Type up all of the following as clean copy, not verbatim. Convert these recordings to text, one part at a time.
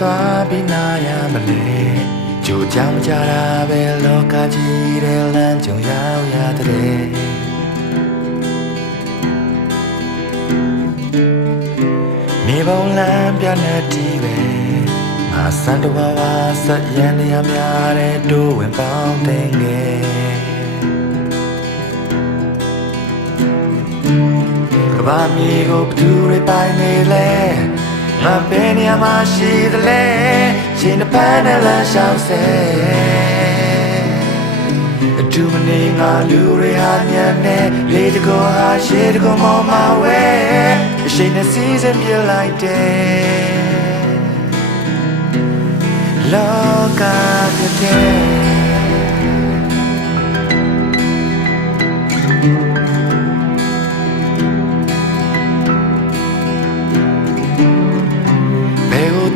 သွားပြီးနာရမလဲကြိုကြောင်ကြတာပဲလောကကြီးတဲ့လမ်းကြုံရောက်ရတဲ့မြေပုံလမ်းပြတဲ့တီးပဲငါစံတဝါဝါဆက်ရန်ရများတဲ့တိုးဝင်ပေါင်းတဲ့ငယ်ကဘာမြေကိုဘသူတွေပိုင်နေလဲငါဘယ်နေရာမှာရှိသလဲရှင်တစ်ပန်းနဲ့လမ်းလျှောက်ဆဲအတူမနေငါလူတွေဟာညံနေလေတကောဟာရှေ့တကောမောင်းမဝဲအရှိန်နဲ့စီးစင်ပြလိုက်တယ်လောကတဲ့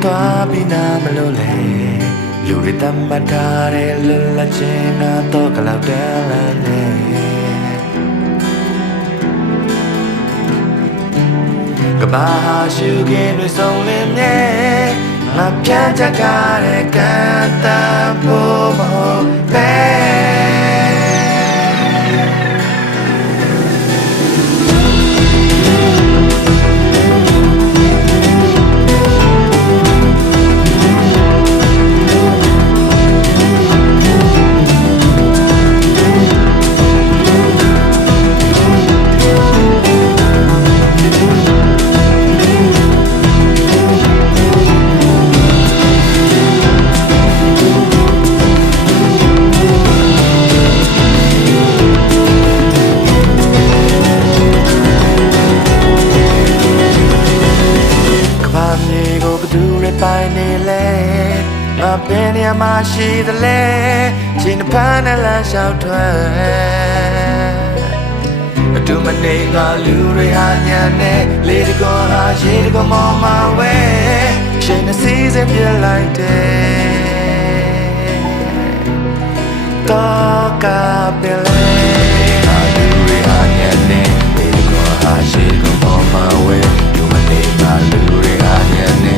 သွားပြီးနာမလို့လေလူတွေတမ်းမထားတဲ့လွတ်လပ်ခြင်းကတော့ကလောက်တန်းလာနေကဘာရှုခင်းတွေဆုံးလင်းနေငါပြန်ချက်ထားတဲ့ကံတမ်းဖို့မဟုတ်ပဲပိုင်နေလဲငါဘယ်နေရာမှာရှိသလဲရှင်တစ်ဖက်နဲ့လမ်းလျှောက်ထွက်အတူမနေငါလူတွေဟာညံနေလေတကောဟာရေတကောမောင်းမဝဲရှင်နဲ့စီးစင်ပြလိုက်တယ်တော့ကပင်လေငါလူတွေဟာညံနေလေတကောဟာရေတကောမောင်းမဝဲတူမနေငါလူတွေဟာညံနေ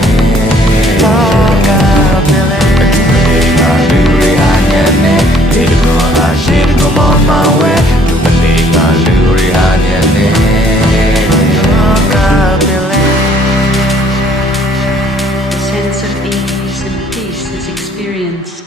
Sense of ease and peace is experienced.